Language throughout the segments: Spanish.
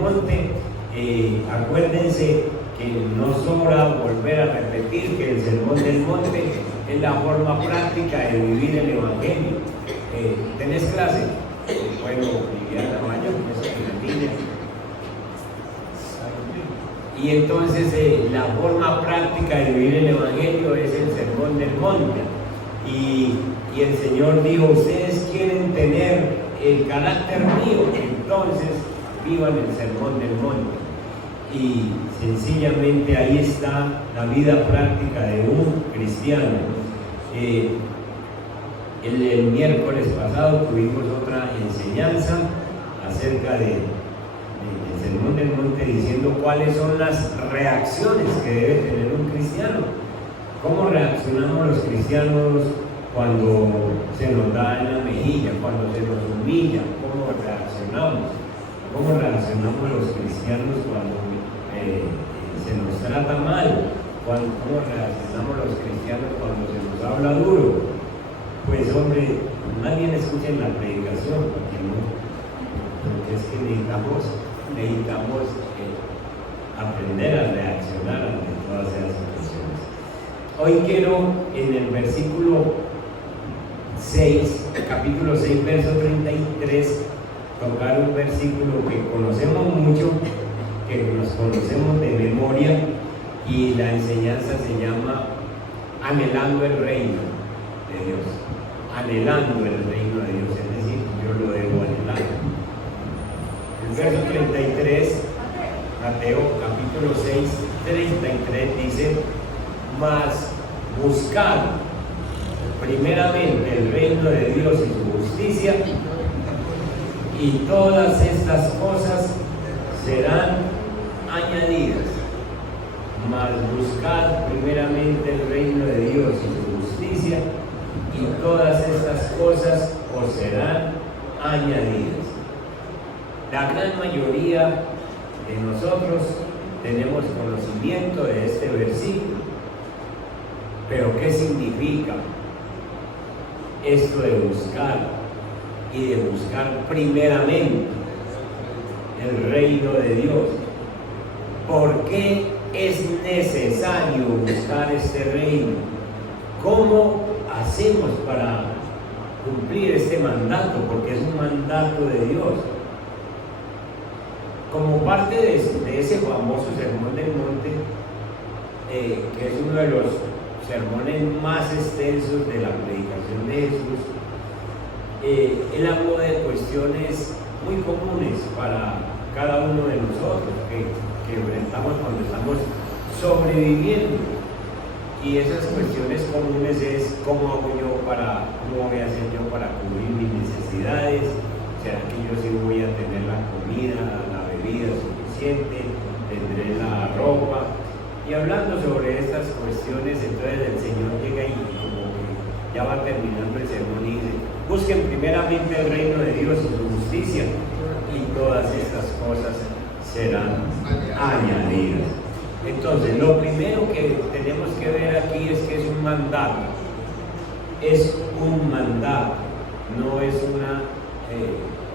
Monte. Acuérdense que no sobra volver a repetir que el Sermón del Monte es la forma práctica de vivir el Evangelio. ¿Tenés clase? Bueno, Viviana Mayo, pues en la línea. Y entonces la forma práctica de vivir el Evangelio es el Sermón del Monte. Y el Señor dijo, ustedes quieren tener el carácter mío, entonces vivan el Sermón del Monte. Y sencillamente ahí está la vida práctica de un cristiano. El miércoles pasado tuvimos otra enseñanza acerca del Sermón del Monte, diciendo cuáles son las reacciones que debe tener un cristiano. ¿Cómo reaccionamos los cristianos cuando se nos da en la mejilla, cuando se nos humilla? ¿Cómo reaccionamos? ¿Cómo reaccionamos los cristianos cuando se nos trata mal? ¿Cómo reaccionamos los cristianos cuando se nos habla duro? Pues hombre, más bien escuchen la predicación, porque es que necesitamos aprender a reaccionar ante todas esas situaciones. Hoy quiero en el versículo 6, capítulo 6, verso 33, tocar un versículo que conocemos mucho, que nos conocemos de memoria, y la enseñanza se llama Anhelando el Reino de Dios. Anhelando el Reino de Dios, es decir, yo lo debo anhelar. El verso 33, Mateo capítulo 6, 33 dice, mas buscad primeramente el reino de Dios y su justicia, y todas estas cosas serán añadidas. Mas buscad primeramente el reino de Dios y su justicia, y todas estas cosas os serán añadidas. La gran mayoría de nosotros tenemos conocimiento de este versículo, pero ¿qué significa esto de buscar y de buscar primeramente el reino de Dios? ¿Por qué es necesario buscar este reino? ¿Cómo hacemos para cumplir este mandato? Porque es un mandato de Dios. Como parte de ese famoso Sermón del Monte, que es uno de los sermones más extensos de la predicación de Jesús, él habló de cuestiones muy comunes para cada uno de nosotros que enfrentamos cuando estamos sobreviviendo. Y esas cuestiones comunes es cómo voy a hacer yo para cubrir mis necesidades. ¿Será que yo sí voy a tener la comida, la bebida suficiente? ¿Tendré la ropa? Y hablando sobre estas cuestiones, entonces el Señor llega y como que ya va terminando el sermón y dice, busquen primeramente el reino de Dios y su justicia, y todas estas cosas serán añadidas. Entonces, lo primero que tenemos que ver aquí es que es un mandato. Es un mandato, no es una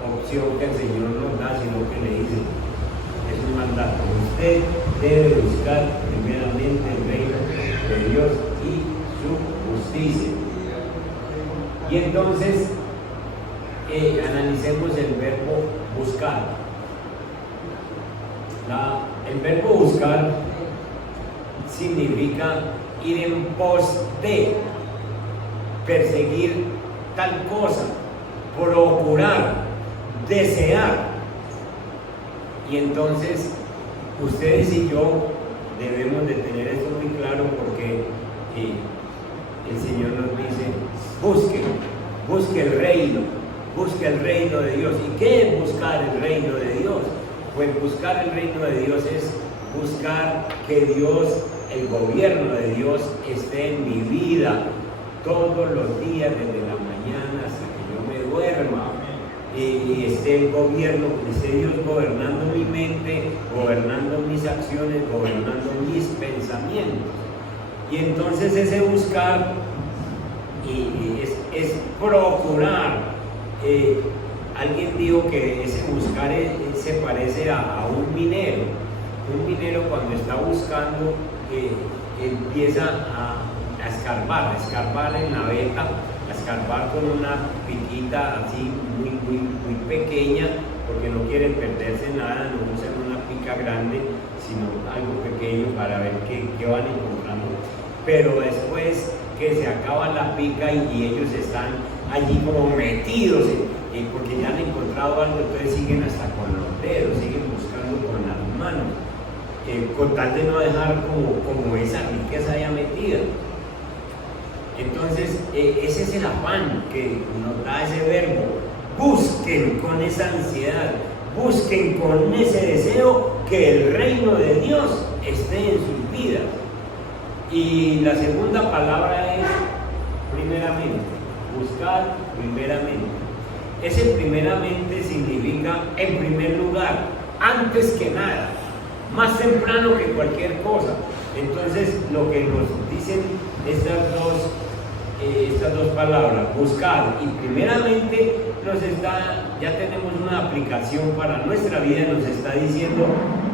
opción que el Señor nos da, sino que le dice, es un mandato. Usted debe buscar primeramente el reino de Dios y su justicia. Y entonces, analicemos el verbo buscar. El verbo buscar significa ir en pos de, perseguir tal cosa, procurar, desear. Y entonces ustedes y yo debemos de tener esto muy claro, porque el Señor nos dice, busque el reino de Dios. ¿Y qué es buscar el reino de Dios? Pues buscar el reino de Dios es buscar que Dios, el gobierno de Dios, esté en mi vida todos los días, desde la mañana hasta que yo me duerma, y esté el gobierno, esté Dios gobernando mi mente, gobernando mis acciones, gobernando mis pensamientos. Y entonces ese buscar es procurar, alguien dijo que ese buscar se parece a un minero. Un minero cuando está buscando empieza a escarbar en la veta, a escarbar con una piquita así muy pequeña, porque no quieren perderse nada, no usan una pica grande, sino algo pequeño para ver qué van encontrando. Pero después que se acaba la pica y ellos están allí como metidos, porque ya han encontrado algo, entonces siguen hasta con los dedos, siguen buscando con las manos, con tal de no dejar como esa riqueza ya metida. Entonces, ese es el afán que nos da ese verbo. Busquen con esa ansiedad, busquen con ese deseo que el reino de Dios esté en sus vidas. Y la segunda palabra es primeramente, buscar primeramente. Ese primeramente significa en primer lugar, antes que nada, más temprano que cualquier cosa. Entonces, lo que nos dicen estas dos palabras, buscar y primeramente, ya tenemos una aplicación para nuestra vida, nos está diciendo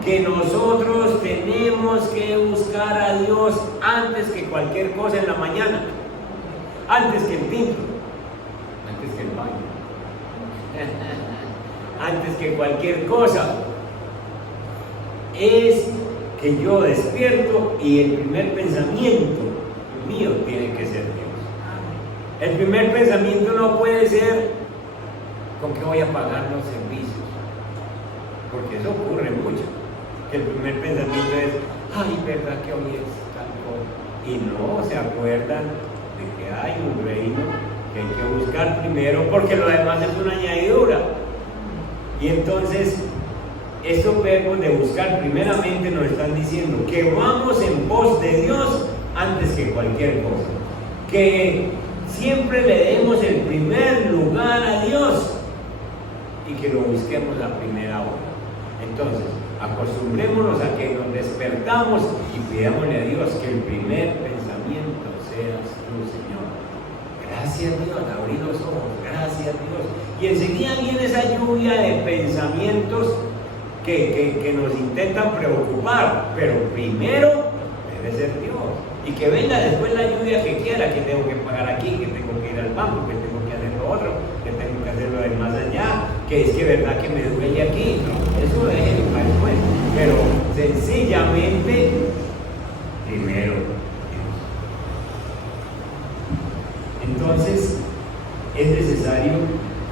que nosotros tenemos que buscar a Dios antes que cualquier cosa en la mañana, antes que el tinto, antes que el baño, antes que cualquier cosa. Es que yo despierto y el primer pensamiento mío tiene que ser Dios. El primer pensamiento no puede ser con qué voy a pagar los servicios, porque eso ocurre mucho. El primer pensamiento es, ay, verdad que hoy es tal cosa, y no se acuerdan de que hay un reino que hay que buscar primero, porque lo demás es una añadidura. Y entonces estos verbos de buscar primeramente nos están diciendo que vamos en pos de Dios antes que cualquier cosa, que siempre le demos el primer lugar a Dios y que lo busquemos a primera hora. Entonces, acostumbrémonos a que nos despertamos y pidámosle a Dios que el primer pensamiento seas tú, Señor. Gracias, Dios, abrí los ojos, gracias, Dios. Y enseguida viene esa lluvia de pensamientos que nos intentan preocupar, pero primero debe ser Dios. Y que venga después la lluvia que quiera, que tengo que pagar aquí, que tengo que ir al banco, que tengo que hacer lo otro, que tengo que hacer lo de más allá, que es que verdad que me duele aquí. Eso déjenlo para después. Pero sencillamente, primero Dios. Entonces, es necesario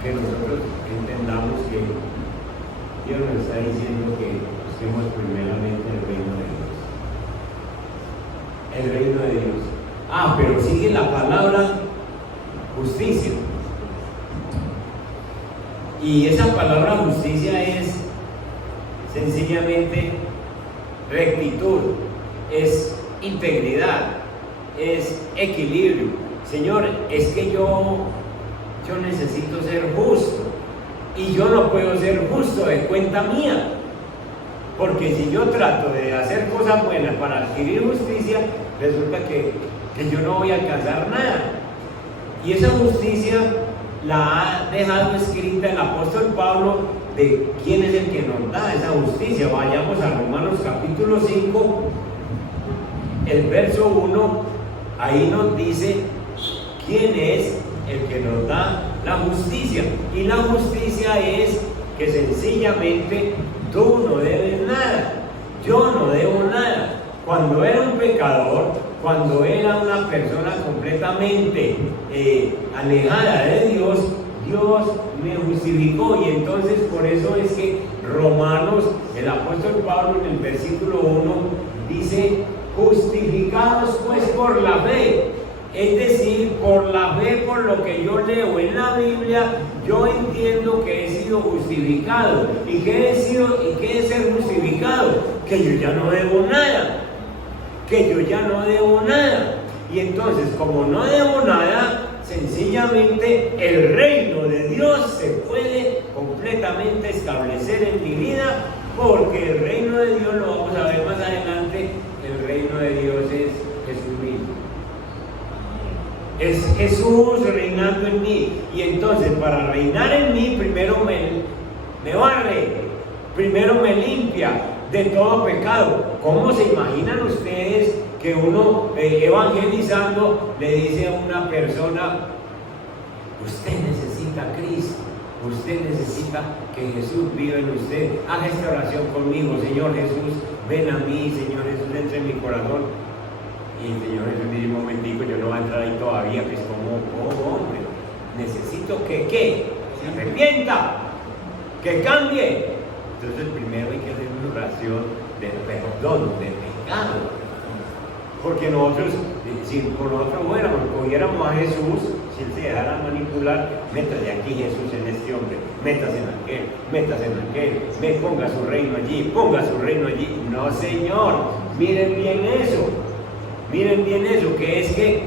que nosotros entendamos que Dios nos está diciendo que busquemos primeramente el reino de Dios. El reino de Dios. Pero sigue la palabra justicia. Y esa palabra justicia es sencillamente rectitud, es integridad, es equilibrio. Señor, es que yo necesito ser justo y yo no puedo ser justo de cuenta mía. Porque si yo trato de hacer cosas buenas para adquirir justicia, resulta que yo no voy a alcanzar nada. Y esa justicia la ha dejado escrita el apóstol Pablo de quién es el que nos da esa justicia. Vayamos a Romanos capítulo 5, el verso 1, ahí nos dice quién es el que nos da la justicia. Y la justicia es que sencillamente tú no debes nada, yo no debo nada. Cuando era un pecador, cuando era una persona completamente alejada de Dios, Dios me justificó. Y entonces por eso es que Romanos, el apóstol Pablo en el versículo 1 dice, justificados pues por la fe. Es decir, por la fe, por lo que yo leo en la Biblia, yo entiendo que he sido justificado. ¿Y qué es ser justificado? Que yo ya no debo nada. Que yo ya no debo nada. Y entonces, como no debo nada, sencillamente el reino de Dios se puede completamente establecer en mi vida, porque el reino de Dios, lo vamos a ver más adelante, el reino de Dios es Jesucristo. Es Jesús reinando en mí. Y entonces para reinar en mí, primero me barre, primero me limpia de todo pecado. ¿Cómo se imaginan ustedes que uno evangelizando le dice a una persona: usted necesita a Cristo, usted necesita que Jesús viva en usted, haga esta oración conmigo, Señor Jesús, ven a mí, Señor Jesús, entra en mi corazón? Y el Señor Jesús dice: un momentico, yo no voy a entrar ahí todavía, que es como hombre, necesito que se arrepienta, que cambie. Entonces primero hay que hacer una oración de perdón, de pecado. Porque nosotros, si por nosotros cogiéramos a Jesús, si Él se dejara manipular, métase aquí Jesús en este hombre, métase en aquel, ponga su reino allí, ponga su reino allí. No, Señor, miren bien eso, que es que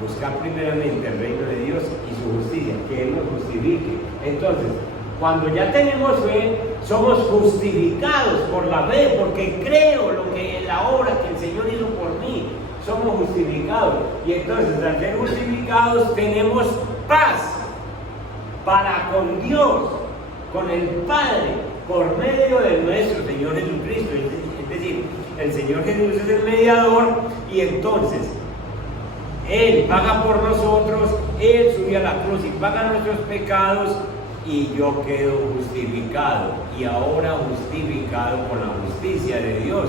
buscar primeramente el reino de Dios y su justicia, que Él nos justifique. Entonces, cuando ya tenemos fe, somos justificados por la fe, porque creo la obra que el Señor hizo por mí. Somos justificados. Y entonces, al ser justificados, tenemos paz para con Dios, con el Padre, por medio de nuestro Señor Jesucristo. Es decir, el Señor Jesús es el mediador, y entonces Él paga por nosotros, Él subió a la cruz y paga nuestros pecados, y yo quedo justificado. Y ahora, justificado con la justicia de Dios,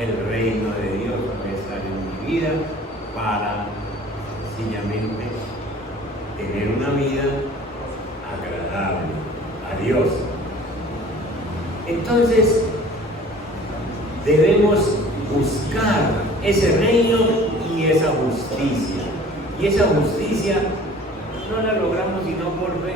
el reino de Dios puede estar en mi vida para sencillamente tener una vida agradable a Dios. Entonces debemos buscar ese reino y esa justicia. Y esa justicia no la logramos sino por fe.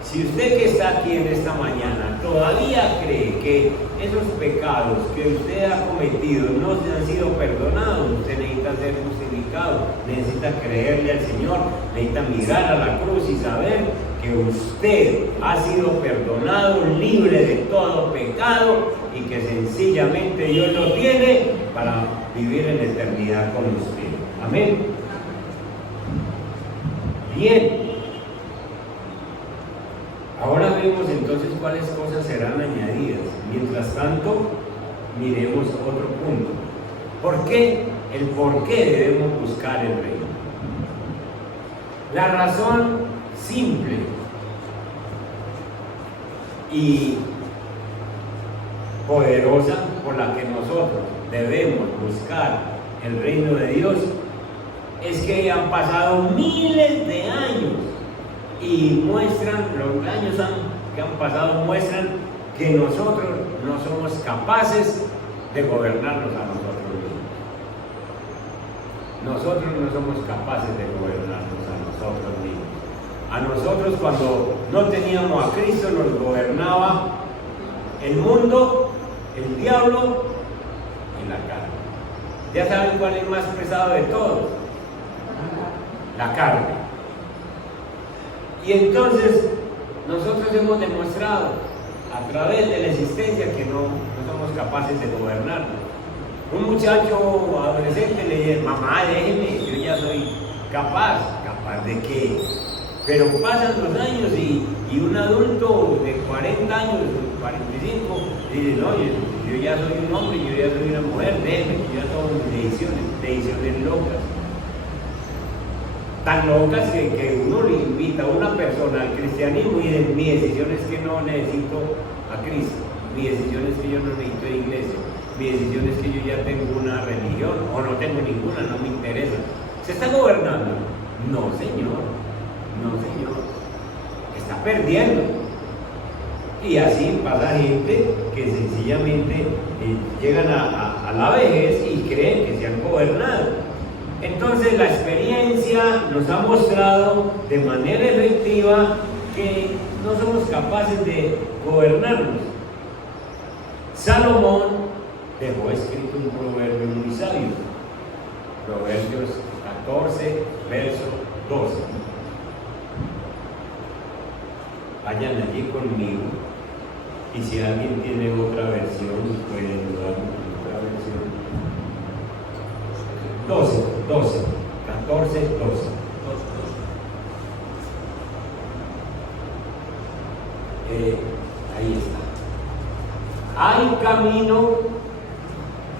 Si usted que está aquí en esta mañana todavía cree que esos pecados que usted ha cometido no se han sido perdonados, usted necesita ser justificado, necesita creerle al Señor, necesita mirar a la cruz y saber que usted ha sido perdonado, libre de todo pecado, y que sencillamente Dios lo tiene para vivir en la eternidad con usted. Amén. Bien. Ahora vemos entonces cuáles cosas serán añadidas. Mientras tanto, miremos otro punto. ¿Por qué? El por qué debemos buscar el reino. La razón simple y poderosa por la que nosotros debemos buscar el reino de Dios es que han pasado miles de años y muestran, los años que han pasado muestran que nosotros no somos capaces de gobernarnos a nosotros mismos. Nosotros no somos capaces de gobernarnos a nosotros mismos. A nosotros, cuando no teníamos a Cristo, nos gobernaba el mundo, el diablo y la carne. Ya saben cuál es más pesado de todos: la carne. Y entonces nosotros hemos demostrado a través de la existencia que no somos capaces de gobernarnos. Un muchacho adolescente le dice: mamá, déjeme, yo ya soy capaz de qué. Pero pasan los años y un adulto de 40 años, 45, dice: no, yo ya soy un hombre, yo ya soy una mujer, déjeme, yo ya tomo mis decisiones locas. Tan locas que uno le invita a una persona al cristianismo y dice: mi decisión es que no necesito a Cristo, mi decisión es que yo no necesito iglesia, mi decisión es que yo ya tengo una religión o no tengo ninguna, no me interesa. ¿Se está gobernando? No, señor, no, señor, está perdiendo. Y así pasa gente que sencillamente llegan a la vejez y creen que se han gobernado. Entonces la experiencia nos ha mostrado de manera efectiva que no somos capaces de gobernarnos. Salomón dejó escrito un proverbio muy sabio, Proverbios 14, verso 12. Vayan allí conmigo, y si alguien tiene otra versión, pueden ayudarme con otra versión. 12, 14, 12. Ahí está. Hay camino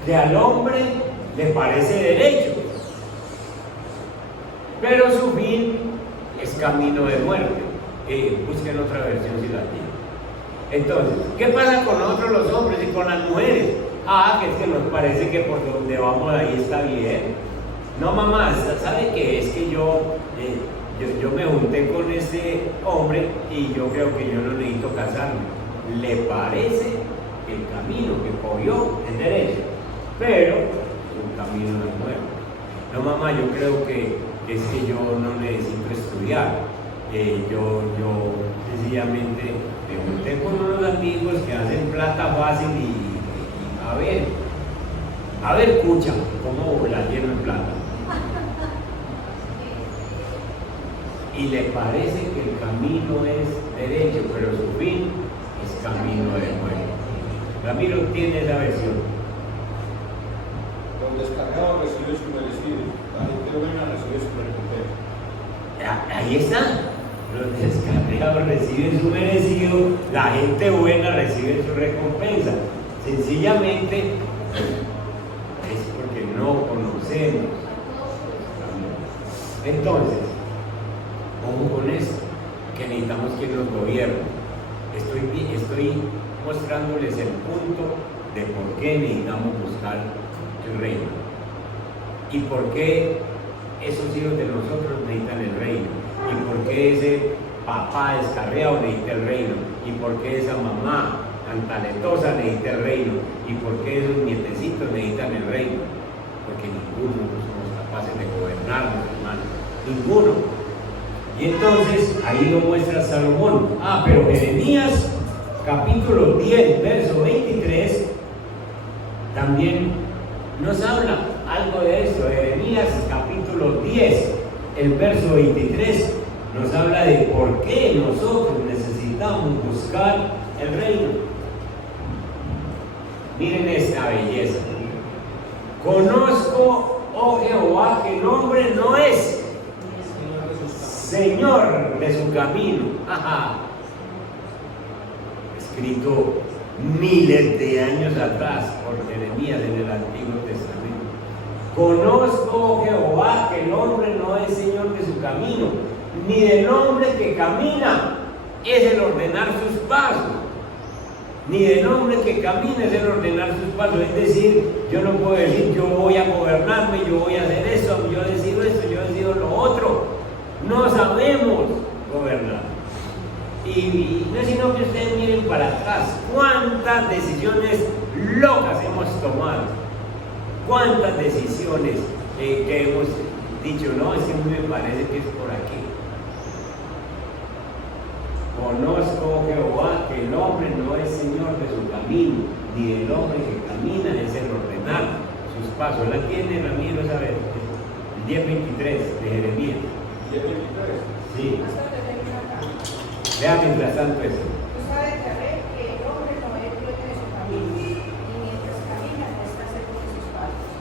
que al hombre le parece derecho, pero su fin es camino de muerte. Busquen otra versión si la tienen. Entonces, ¿qué pasa con nosotros los hombres y con las mujeres? Que es que nos parece que por donde vamos ahí está bien. No, mamá, ¿sabe qué? Es que yo me junté con este hombre y yo creo que yo no necesito casarme. Le parece que el camino que cogió es derecho, pero es un camino de muerte. No, mamá, yo creo que es que yo no necesito estudiar. Yo sencillamente me junté con unos amigos que hacen plata fácil y a ver, escucha, cómo la lleno en plata. Y le parece que el camino es derecho, pero su fin es camino de muerte. Ramiro tiene esa versión. Los descargados reciben su merecido, la gente buena recibe su recompensa. Ahí está. Los descargados reciben su merecido, la gente buena recibe su recompensa. Sencillamente es porque no conocemos. Entonces, ojo con esto, que necesitamos que nos gobierne. Estoy mostrándoles el punto de por qué necesitamos buscar el reino y por qué esos hijos de nosotros necesitan el reino y por qué ese papá descarriado necesita el reino y por qué esa mamá tan talentosa necesita el reino y por qué esos nietecitos necesitan el reino, porque ninguno somos capaces de gobernarnos, hermanos, ninguno. Y entonces ahí lo muestra Salomón. Pero Jeremías capítulo 10 verso 23 también nos habla algo de esto. Jeremías capítulo 10 el verso 23 nos habla de por qué nosotros necesitamos buscar el reino. Miren esta belleza. Conozco, oh Jehová, que el hombre no es Señor de su camino. Escrito miles de años atrás por Jeremías en el Antiguo Testamento. Conozco, oh Jehová, que el hombre no es Señor de su camino, ni del hombre que camina es el ordenar sus pasos. Ni del hombre que camina es el ordenar sus pasos. Es decir, yo no puedo decir yo voy a gobernarme, yo voy a hacer eso, yo decido esto, yo decido lo otro. No sabemos gobernar. Y no es sino que ustedes miren para atrás cuántas decisiones locas hemos tomado, cuántas decisiones que hemos dicho, no, es que me parece que es por aquí. Conozco, Jehová, que el hombre no es Señor de su camino, ni el hombre que camina es el ordenar sus pasos. La tiene Ramiro, ¿sabes? El 10:23 de Jeremías. 10:23. Sí. Vea mientras tanto eso. Tú sabes que el hombre no es dueño de su camino,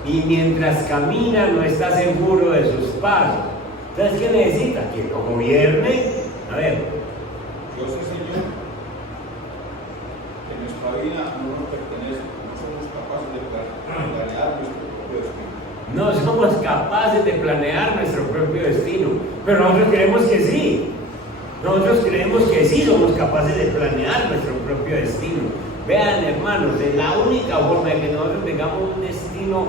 y mientras camina no está seguro de sus pasos. Entonces, ¿qué necesita? Que lo gobierne. A ver. Yo sé, Señor, que nuestra vida no nos pertenece, no somos capaces de planear nuestro propio destino. No somos capaces de planear nuestro propio destino, pero nosotros creemos que sí. Nosotros creemos que sí somos capaces de planear nuestro propio destino. Vean, hermanos, de la única forma de que nosotros tengamos un destino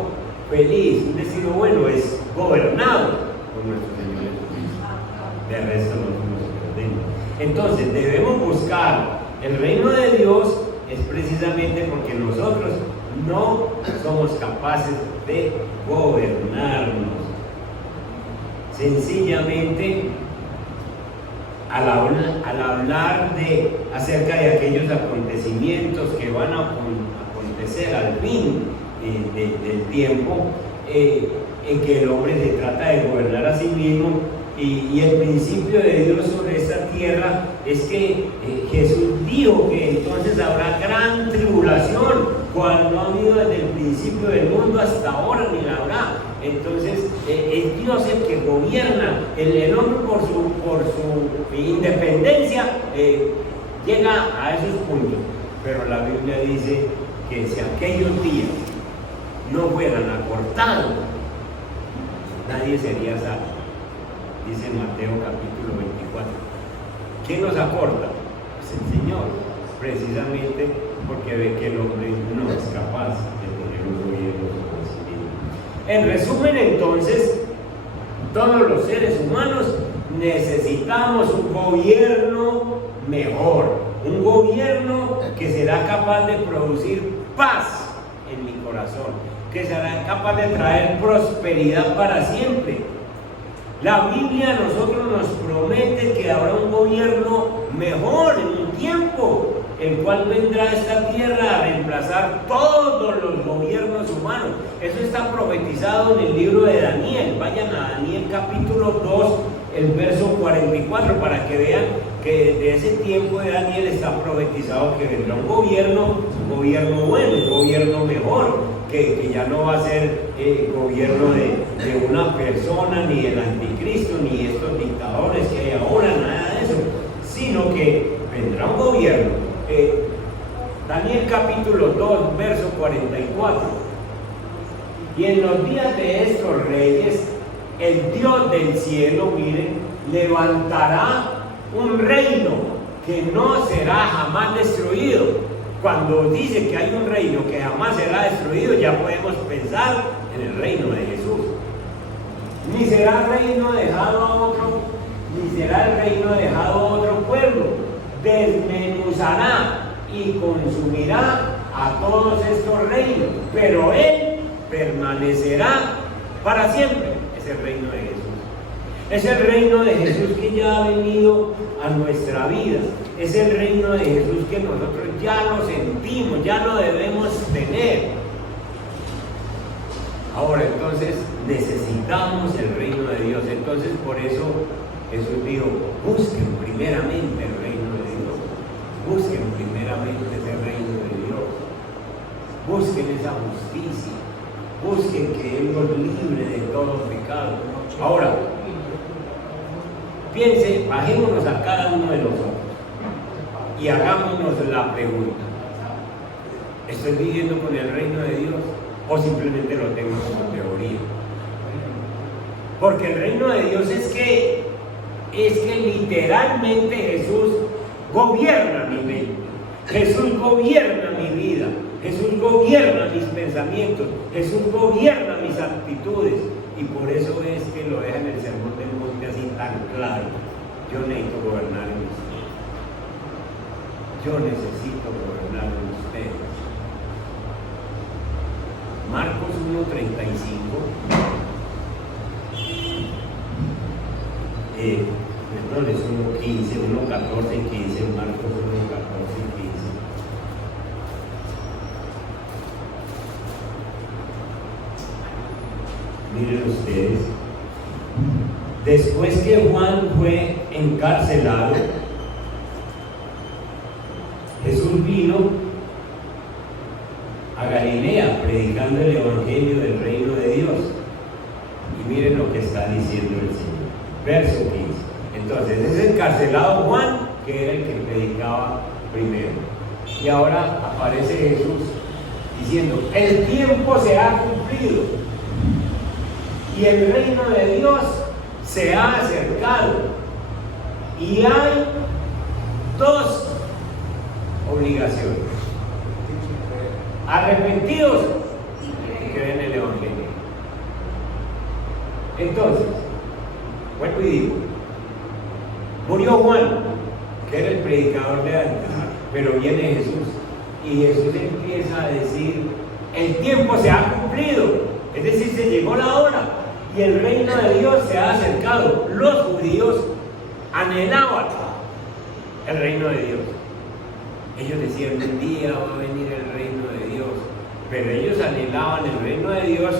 feliz, un destino bueno, es gobernado por nuestro Señor Jesucristo. De resto no nos perdemos. Entonces, debemos buscar el reino de Dios, es precisamente porque nosotros no somos capaces de gobernarnos. Sencillamente, al hablar acerca de aquellos acontecimientos que van a acontecer al fin del tiempo, en que el hombre se trata de gobernar a sí mismo, y el principio de Dios sobre esta tierra es que Jesús dijo que entonces habrá gran tribulación, cual no ha habido desde el principio del mundo hasta ahora, ni la habrá. entonces es Dios el que gobierna. El hombre por su independencia llega a esos puntos. Pero la Biblia dice que si aquellos días no fueran acortados, nadie sería salvo. Dice Mateo capítulo 24. ¿Quién nos acorta? Pues el Señor, precisamente porque ve que el hombre no es capaz de tener un gobierno sobre sí mismo. En resumen, entonces, todos los seres humanos necesitamos un gobierno mejor, un gobierno que será capaz de producir paz en mi corazón, que será capaz de traer prosperidad para siempre. La Biblia a nosotros nos promete que habrá un gobierno mejor en un tiempo, el cual vendrá a esta tierra a reemplazar todos los gobiernos humanos. Eso está profetizado en el libro de Daniel. Vayan a Daniel capítulo 2, el verso 44, para que vean que desde ese tiempo de Daniel está profetizado que vendrá un gobierno bueno, un gobierno mejor, que ya no va a ser gobierno de una persona, ni el anticristo, ni estos dictadores que hay ahora, nada de eso, sino que vendrá un gobierno. Daniel capítulo 2, verso 44. Y en los días de estos reyes, el Dios del cielo, miren, levantará un reino que no será jamás destruido. Cuando dice que hay un reino que jamás será destruido, ya podemos pensar en el reino de Jesús. Ni será reino dejado a otro, ni será el reino dejado a otro pueblo. Desmenuzará y consumirá a todos estos reinos, pero Él permanecerá para siempre. Es el reino de Jesús. Es el reino de Jesús que ya ha venido a nuestra vida. Es el reino de Jesús que nosotros ya lo sentimos, ya lo debemos tener. Ahora, entonces, necesitamos el reino de Dios. Entonces, por eso Jesús dijo, busquen primeramente el reino de Dios. Busquen primeramente ese reino de Dios. Busquen esa justicia. Busquen que Él nos libre de todo pecado. Ahora, piense, bajémonos a cada uno de nosotros y hagámonos la pregunta: ¿estoy viviendo con el reino de Dios o simplemente lo tengo como teoría? Porque el reino de Dios es que literalmente Jesús gobierna mi mente, Jesús gobierna mi vida, Jesús gobierna mis pensamientos, Jesús gobierna mis actitudes. Y por eso es que lo deja en el Sermón del Monte así tan claro: yo necesito gobernar en ustedes. Yo necesito gobernar en ustedes. Marcos 1:35. Perdón, es 1:15, 1:14 y 15, Marcos 1:14 y 15. Miren ustedes, después que Juan fue encarcelado, Jesús vino a Galilea predicando el evangelio del reino de Dios. Y miren lo que está diciendo el Señor. Verso 15. Entonces, es encarcelado Juan, que era el que predicaba primero. Y ahora aparece Jesús diciendo: el tiempo se ha cumplido y el reino de Dios se ha acercado. Y hay dos obligaciones: arrepentidos y creen en el evangelio. Entonces, vuelvo y digo, murió Juan, que era el predicador de antes, pero viene Jesús, y Jesús empieza a decir: el tiempo se ha cumplido, es decir, se llegó la hora y el reino de Dios se ha acercado. Los judíos anhelaban el reino de Dios. Ellos decían: un día va a venir el reino de Dios, pero ellos anhelaban el reino de Dios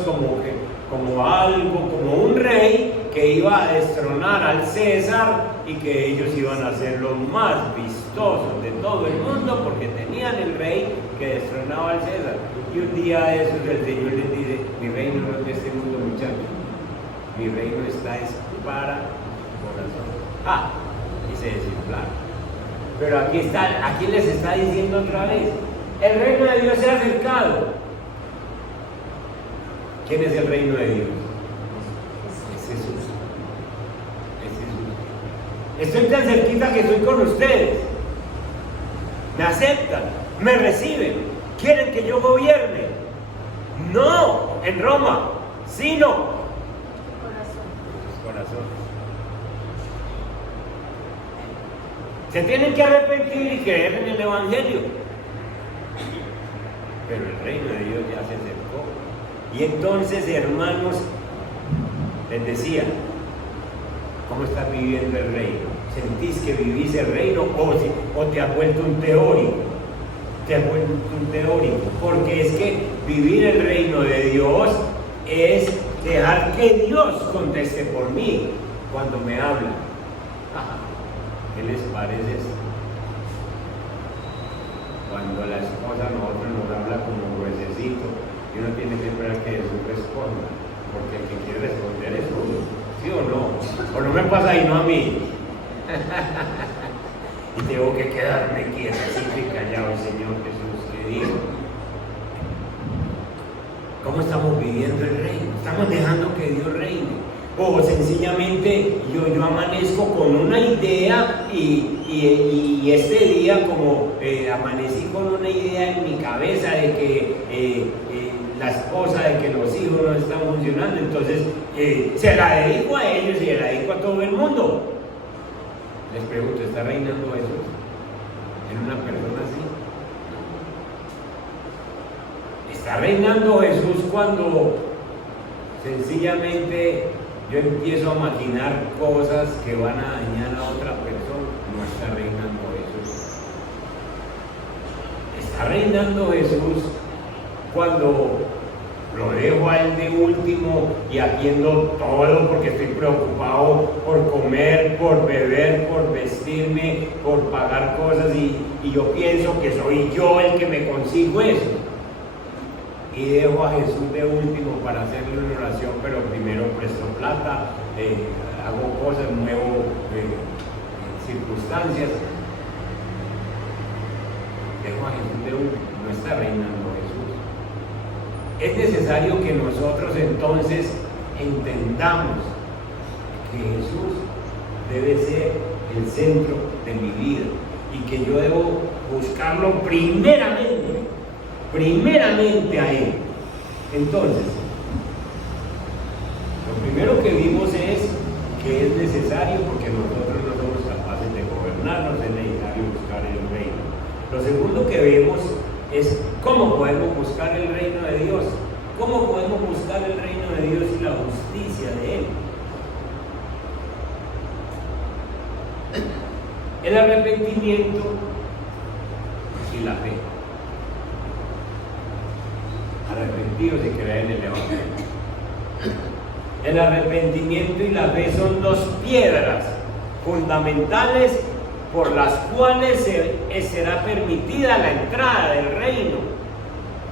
como algo, como un rey que iba a destronar al César y que ellos iban a ser los más vistosos gustosos de todo el mundo porque tenían el rey que destronaba al César. Y un día de esos el Señor les dice, mi reino no es de este mundo, muchachos, mi reino está es para corazón. Y se desinflaron. Pero aquí les está diciendo otra vez, el reino de Dios se ha acercado. ¿Quién es el reino de Dios? Es Jesús. Es Jesús. Estoy tan cerquita que estoy con ustedes. Me aceptan, me reciben, quieren que yo gobierne. No en Roma, sino en sus corazones. Se tienen que arrepentir y creer en el Evangelio. Pero el reino de Dios ya se acercó. Y entonces, hermanos, les decía, ¿cómo estás viviendo el reino? ¿Sentís que vivís el reino o te has vuelto un teórico? Te has vuelto un teórico. Porque es que vivir el reino de Dios es dejar que Dios conteste por mí cuando me habla. ¿Qué les parece esto? Cuando la esposa a nosotros nos habla como gruesecito y uno tiene que esperar que Jesús responda, porque el que quiere responder es uno, ¿sí o no? O no me pasa y no a mí. Y tengo que quedarme quietecito y callado, Señor Jesús, que digo. ¿Cómo estamos viviendo el reino? ¿Estamos dejando que Dios reine? O sencillamente yo amanezco con una idea y este día como amanecí con una idea en mi cabeza de que la esposa, de que los hijos no están funcionando, entonces se la dedico a ellos y se la dedico a todo el mundo. Les pregunto, ¿está reinando Jesús en una persona así? ¿Está reinando Jesús cuando sencillamente yo empiezo a maquinar cosas que van a dañar a otra persona? No está reinando Jesús. Está reinando Jesús cuando lo dejo a él de último y haciendo todo porque estoy preocupado por comer, por beber, por vestirme, por pagar cosas y yo pienso que soy yo el que me consigo eso. Y dejo a Jesús de último para hacerle una oración, pero primero presto plata, hago cosas, muevo circunstancias. Dejo a Jesús de último, no está reinando Jesús. Es necesario que nosotros entonces entendamos que Jesús debe ser el centro de mi vida y que yo debo buscarlo primeramente a Él. Entonces, lo primero que vimos es que es necesario, porque nosotros no somos capaces de gobernarnos, es necesario buscar el reino. Lo segundo que vemos es cómo podemos buscar el reino de Dios. ¿Cómo podemos buscar el reino de Dios y la justicia de Él? El arrepentimiento y la fe. Arrepentidos y creer en el Evangelio. El arrepentimiento y la fe son dos piedras fundamentales por las cuales será permitida la entrada del reino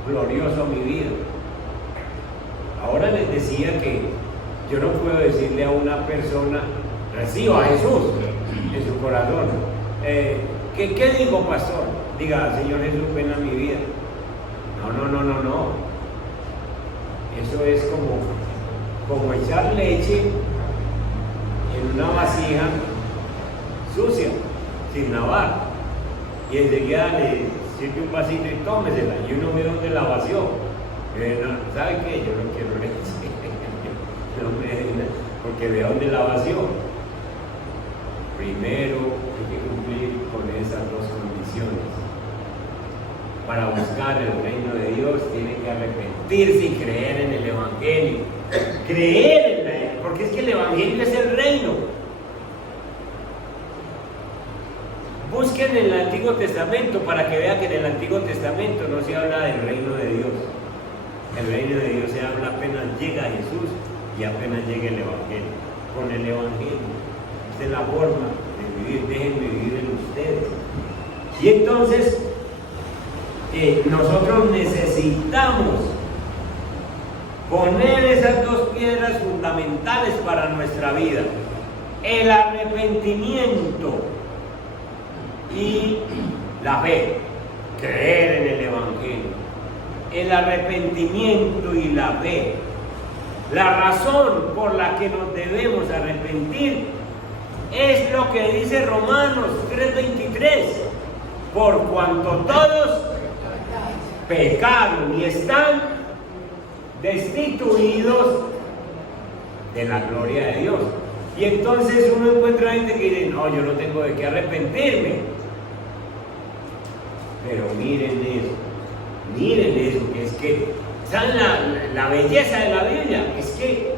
glorioso a mi vida. Ahora les decía que yo no puedo decirle a una persona, reciba a Jesús en su corazón. ¿Qué digo, pastor? Diga, Señor Jesús, ven a mi vida. No. Eso es como echar leche en una vasija sucia, sin lavar, y enseguida le sirve un vasito y tómesela, y uno ve dónde la vació. ¿Sabe qué? Yo no quiero leche, no me den, porque ve dónde la vació. Primero hay que cumplir con esas dos condiciones. Para buscar el reino de Dios tiene que arrepentirse y creer en el Evangelio. Creer en él, porque es que el Evangelio es el reino. Busquen en el Antiguo Testamento para que vean que en el Antiguo Testamento no se habla del reino de Dios. El reino de Dios se habla apenas llega Jesús y apenas llega el Evangelio. Con el Evangelio. Esta es la forma de vivir. Déjenme vivir en ustedes. Y entonces nosotros necesitamos poner esas dos piedras fundamentales para nuestra vida: el arrepentimiento y la fe, creer en el Evangelio. El arrepentimiento y la fe. La razón por la que nos debemos arrepentir es lo que dice Romanos 3:23: por cuanto todos pecaron y están destituidos de la gloria de Dios. Y entonces uno encuentra gente que dice: no, yo no tengo de qué arrepentirme. Pero miren eso, que es que ¿saben la belleza de la Biblia? Es que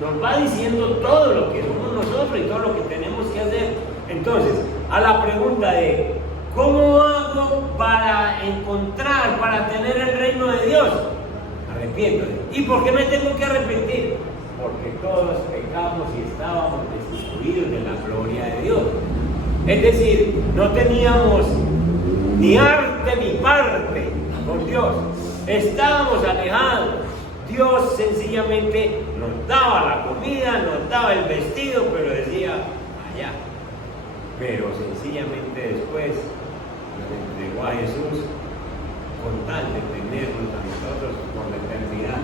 nos va diciendo todo lo que somos nosotros y todo lo que tenemos que hacer. Entonces, a la pregunta de ¿cómo hago para encontrar, para tener el reino de Dios? Arrepiéntate. ¿Y por qué me tengo que arrepentir? Porque todos pecamos y estábamos destituidos de la gloria de Dios. Es decir, no teníamos ni arte ni parte con Dios. Estábamos alejados. Dios sencillamente nos daba la comida, nos daba el vestido, pero decía allá. Pero sencillamente después nos entregó a Jesús con tal de tenernos a nosotros por la eternidad.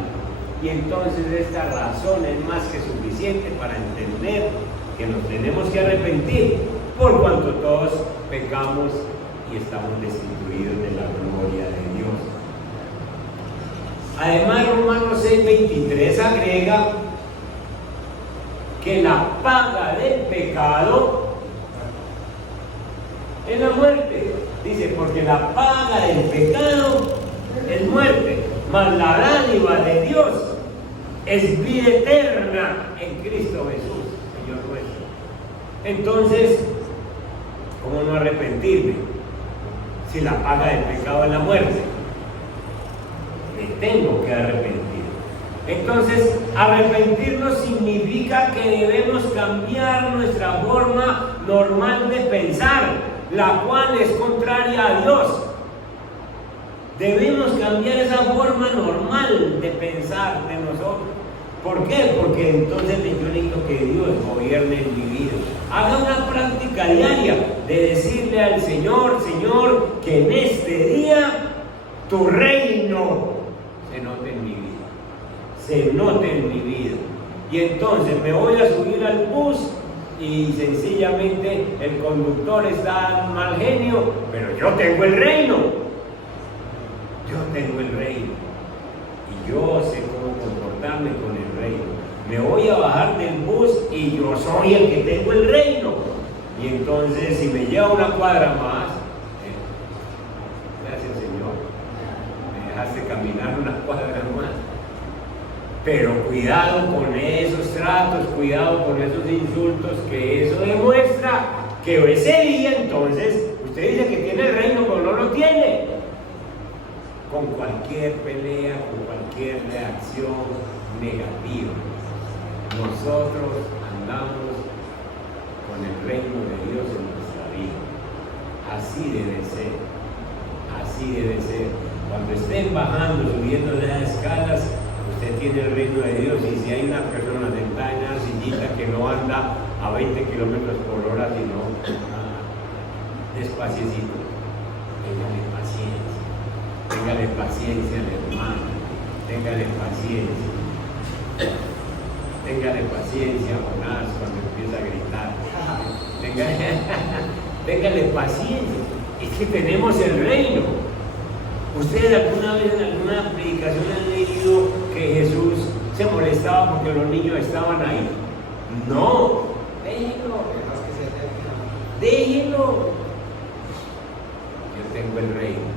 Y entonces esta razón es más que suficiente para entender que nos tenemos que arrepentir, por cuanto todos pecamos y estamos destituidos de la gloria de Dios. Además, Romanos 6:23 agrega que la paga del pecado es la muerte. Dice: porque la paga del pecado es muerte, mas la dádiva de Dios es vida eterna en Cristo Jesús, Señor nuestro. Entonces, ¿cómo no arrepentirme si la paga del pecado es la muerte? Me tengo que arrepentir. Entonces, arrepentirnos significa que debemos cambiar nuestra forma normal de pensar, la cual es contraria a Dios. Debemos cambiar esa forma normal de pensar de nosotros. ¿Por qué? Porque entonces yo necesito que Dios gobierne en mi vida. Haga una práctica diaria de decirle al Señor: Señor, que en este día tu reino se note en mi vida. Se note en mi vida. Y entonces me voy a subir al bus y sencillamente el conductor está mal genio, pero yo tengo el reino. Yo tengo el reino. Y yo sé cómo comportarme con el reino. Me voy a bajar del bus y yo soy el que tengo el reino. Y entonces, si me lleva una cuadra más, gracias Señor, me dejaste caminar una cuadra más. Pero cuidado con esos tratos, cuidado con esos insultos, que eso demuestra que ese día entonces usted dice que tiene el reino, pero no lo tiene. Con cualquier pelea, con cualquier reacción negativa, nosotros andamos con el reino de Dios en nuestra vida. Así debe ser, así debe ser. Cuando estén bajando, subiendo las escalas, usted tiene el reino de Dios. Y si hay una persona sentada en una sillita que no anda a 20 kilómetros por hora, sino despaciecito, téngale paciencia. Téngale paciencia al hermano, téngale paciencia. Téngale paciencia a Jonás cuando empieza a gritar. Téngale paciencia. Es que tenemos el reino. ¿Ustedes alguna vez en alguna predicación han leído que Jesús se molestaba porque los niños estaban ahí? No, déjenlo. Déjenlo. Yo tengo el reino.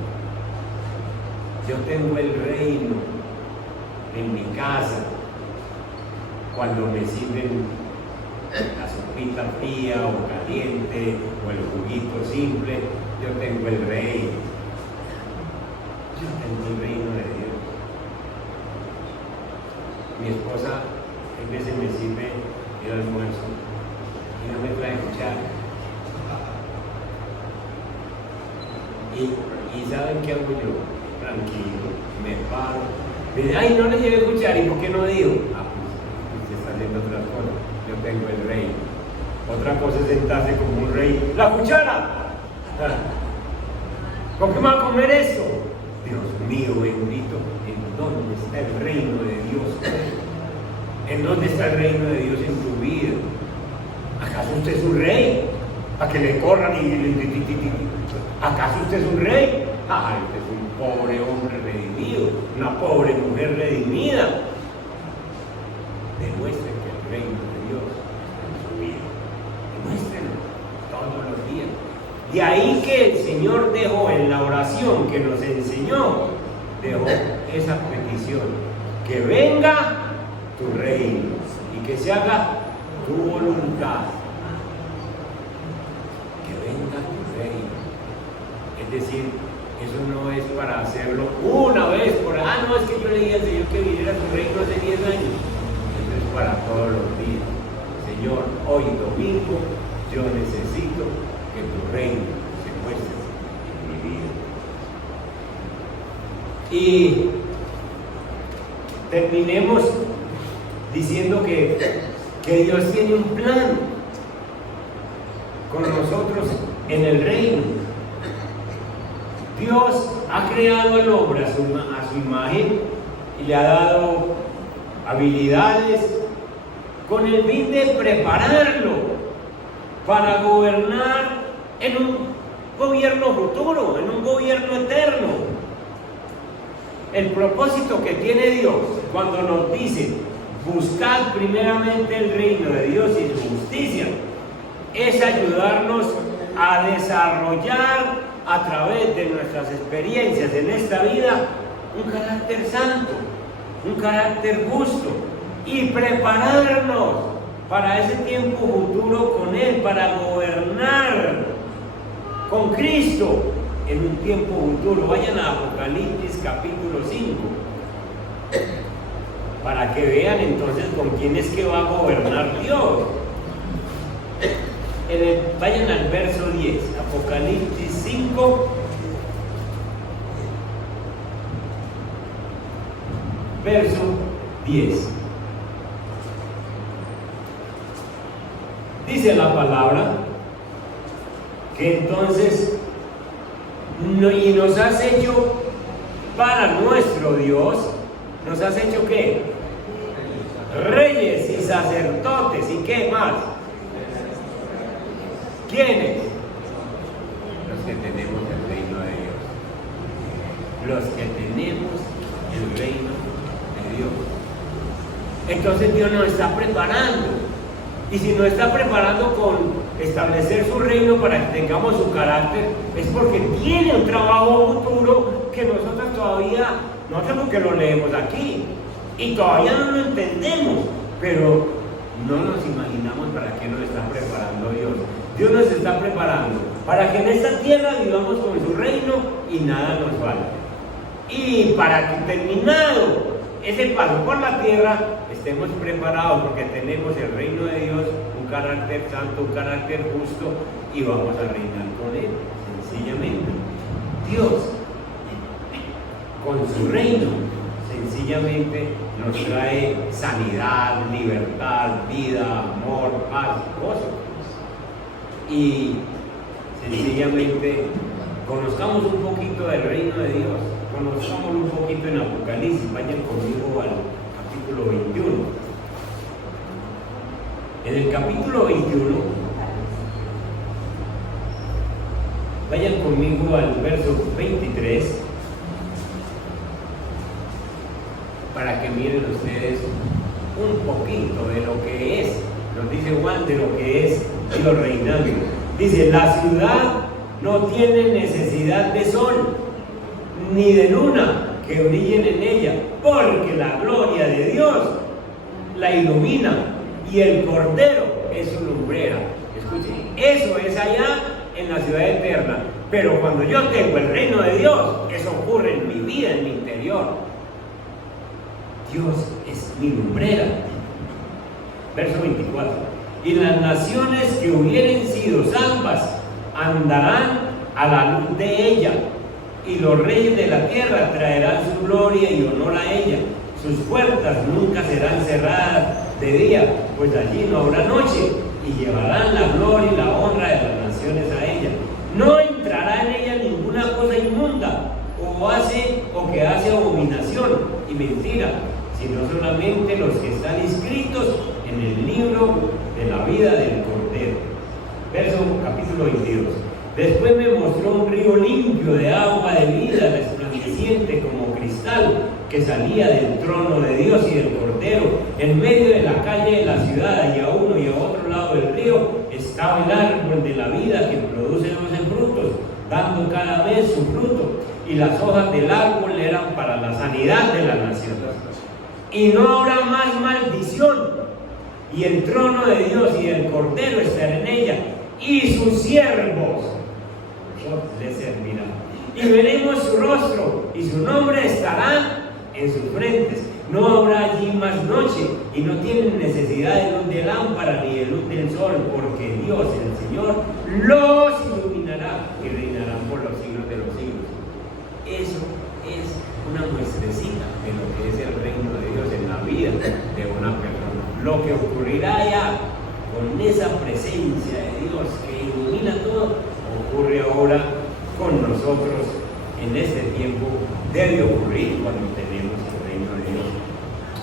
Yo tengo el reino en mi casa. Cuando me sirven la sopita fría o caliente o el juguito simple, yo tengo el reino. Yo tengo el reino de Dios. Mi esposa a veces me sirve el almuerzo y no me trae cuchara. Y ¿saben qué hago yo? Tranquilo, me paro. Me dice, ay, no le llevé cuchara, ¿y por qué no digo? Ah, pues usted está haciendo otras cosas. Yo tengo el rey. Otra cosa es sentarse como un rey. ¡La cuchara! ¿Por qué me va a comer esto? Dios mío, bendito. ¿En dónde está el reino de Dios? ¿En dónde está el reino de Dios en tu vida? ¿Acaso usted es un rey? ¿A que le corran ¿Acaso usted es un rey? Ah, usted es un pobre hombre redimido, una pobre mujer redimida. Demuestre que el reino de Dios está en su vida. Demuéstrenlo todos los días. De ahí que el Señor dejó en la oración que nos enseñó, dejó esa petición: que venga tu reino y que se haga tu voluntad. Que venga tu reino. Es decir, eso no es para hacerlo una vez por no, es que yo le dije al Señor que viniera a tu reino hace 10 años. Eso es para todos los días. Señor, hoy domingo yo necesito que tu reino se muestre en mi vida. Y terminemos diciendo que Dios tiene un plan con nosotros en el reino. Dios ha creado al hombre a su imagen y le ha dado habilidades con el fin de prepararlo para gobernar en un gobierno futuro, en un gobierno eterno. El propósito que tiene Dios cuando nos dice: buscad primeramente el reino de Dios y su justicia, es ayudarnos a desarrollar a través de nuestras experiencias en esta vida un carácter santo, un carácter justo, y prepararnos para ese tiempo futuro con Él, para gobernar con Cristo en un tiempo futuro. Vayan a Apocalipsis capítulo 5 para que vean entonces con quién es que va a gobernar Dios. Vayan al verso 10, Apocalipsis 5, verso 10. Dice la palabra que entonces y nos has hecho para nuestro Dios, nos has hecho ¿qué? Reyes y sacerdotes. ¿Y qué más? ¿Quiénes? Los que tenemos el reino de Dios. Los que tenemos el reino de Dios. Entonces Dios nos está preparando. Y si nos está preparando con establecer su reino para que tengamos su carácter, es porque tiene un trabajo futuro que nosotros todavía, nosotros porque lo leemos aquí y todavía no lo entendemos, pero no nos imaginamos para qué nos está preparando Dios. Dios nos está preparando para que en esta tierra vivamos con su reino y nada nos falte. Y para que terminado ese paso por la tierra, estemos preparados porque tenemos el reino de Dios, un carácter santo, un carácter justo, y vamos a reinar con Él, sencillamente. Dios, con su reino, sencillamente nos trae sanidad, libertad, vida, amor, paz, gozo. Y sencillamente conozcamos un poquito del reino de Dios, conozcamos un poquito en Apocalipsis. Vayan conmigo al capítulo 21. En el capítulo 21, vayan conmigo al verso 23 para que miren ustedes un poquito de lo que es, nos dice Juan, de lo que es Dios reinando. Dice: la ciudad no tiene necesidad de sol ni de luna que brillen en ella, porque la gloria de Dios la ilumina y el Cordero es su lumbrera. Escuchen, eso es allá en la ciudad eterna, pero cuando yo tengo el reino de Dios, eso ocurre en mi vida, en mi interior. Dios es mi lumbrera. Verso 24: y las naciones que hubieren sido salvas andarán a la luz de ella, y los reyes de la tierra traerán su gloria y honor a ella. Sus puertas nunca serán cerradas de día, pues allí no habrá noche, y llevarán la gloria y la honra de las naciones a ella. No entrará en ella ninguna cosa inmunda, o que hace abominación y mentira, sino solamente los que están inscritos en el libro de la vida del Cordero. Verso capítulo 22. Después me mostró un río limpio de agua de vida, resplandeciente como cristal, que salía del trono de Dios y del Cordero. En medio de la calle de la ciudad, y a uno y a otro lado del río, estaba el árbol de la vida, que produce 12 frutos, dando cada mes su fruto, y las hojas del árbol eran para la sanidad de la nación. Y no habrá más maldición, y el trono de Dios y del Cordero estará en ella, y sus siervos le servirán. Y veremos su rostro, y su nombre estará en sus frentes. No habrá allí más noche, y no tienen necesidad de luz de lámpara ni de luz del sol, porque Dios, el Señor, los iluminará y reinarán por los siglos de los siglos. Eso es una muestrecita de lo que es el reino de Dios en la vida de una persona. Lo que ocurrirá ya con esa presencia de Dios que ilumina todo, ocurre ahora con nosotros en este tiempo. Debe ocurrir cuando tenemos el reino de Dios.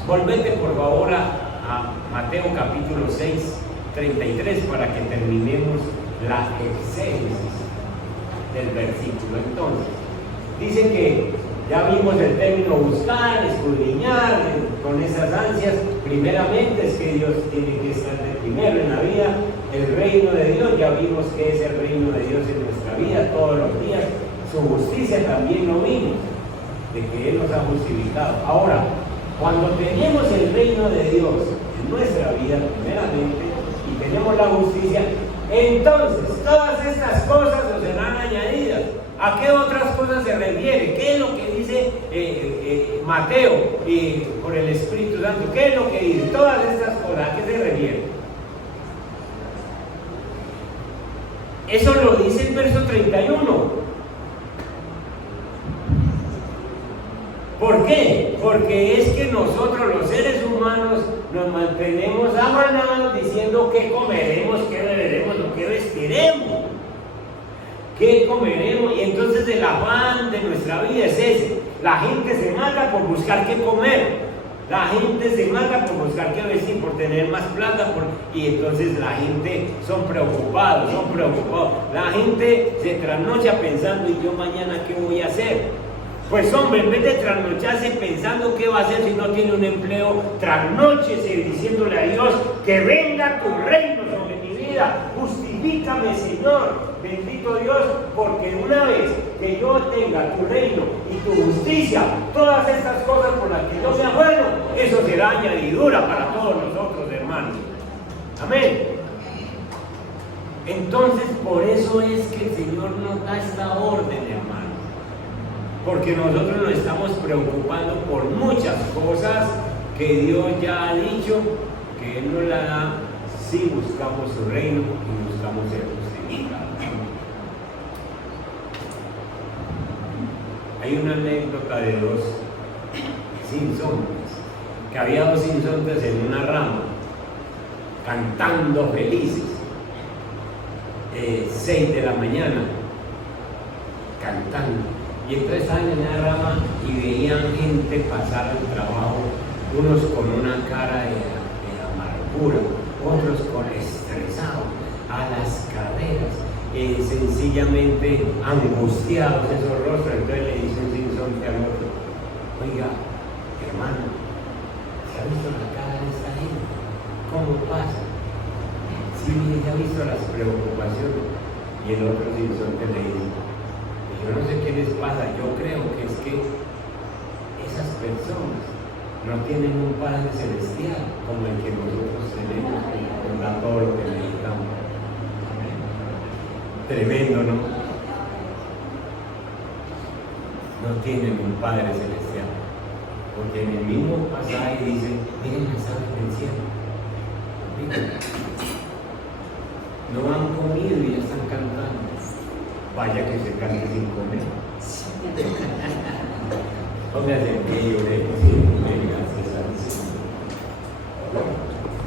Volvete por favor a Mateo capítulo 6, 33 para que terminemos la exégesis del versículo. Entonces, dice que ya vimos el término buscar, escudriñar, con esas ansias. Primeramente es que Dios tiene que estar de primero en la vida. El reino de Dios, ya vimos que es el reino de Dios en nuestra vida todos los días. Su justicia también lo vimos, de que Él nos ha justificado. Ahora, cuando tenemos el reino de Dios en nuestra vida, primeramente, y tenemos la justicia, entonces todas estas cosas nos serán añadidas. ¿A qué otras cosas se refiere? ¿Qué es lo que dice Mateo por el Espíritu Santo? ¿Qué es lo que dice? Todas estas cosas, ¿a qué se refiere? Eso lo dice el verso 31. ¿Por qué? Porque es que nosotros los seres humanos nos mantenemos afanados diciendo qué comeremos, qué beberemos o qué vestiremos. ¿Qué comeremos? Y entonces el afán de nuestra vida es ese. La gente se mata por buscar qué comer. La gente se mata por buscar qué vestir, por tener más plata. Y entonces la gente son preocupados. La gente se trasnocha pensando, ¿y yo mañana qué voy a hacer? Pues hombre, en vez de trasnocharse pensando qué va a hacer si no tiene un empleo, trasnóchese diciéndole a Dios que venga tu reino sobre mi vida. Justifícame, Señor. Bendito Dios, porque una vez que yo tenga tu reino y tu justicia, todas estas cosas por las que yo sea bueno, eso será añadidura para todos nosotros, hermanos. Amén. Entonces, por eso es que el Señor nos da esta orden, hermano. Porque nosotros nos estamos preocupando por muchas cosas que Dios ya ha dicho que Él nos la da si buscamos su reino y buscamos ser justificados. Hay una anécdota de dos sinsontes, que había dos sinsontes en una rama, cantando felices, 6 de la mañana, cantando. Y entonces estaban en la rama y veían gente pasar al trabajo, unos con una cara de amargura, otros con estresados, a las carreras, sencillamente angustiados esos rostros. Entonces le dice un sinsonte al otro: oiga, hermano, ¿se ha visto la cara de esta gente? ¿Cómo pasa? Sí, ya ha visto las preocupaciones. Y el otro sinsonte le dice: yo no sé qué les pasa, yo creo que es que esas personas no tienen un Padre celestial como el que nosotros tenemos, que nos da todo lo que necesitamos. Tremendo, ¿no? No tienen un Padre celestial, porque en el mismo pasaje dice: miren, están en el cielo. Miren. No han comido y ya están cantando. vaya que se cante sin comer. Póngase en pie y oremos.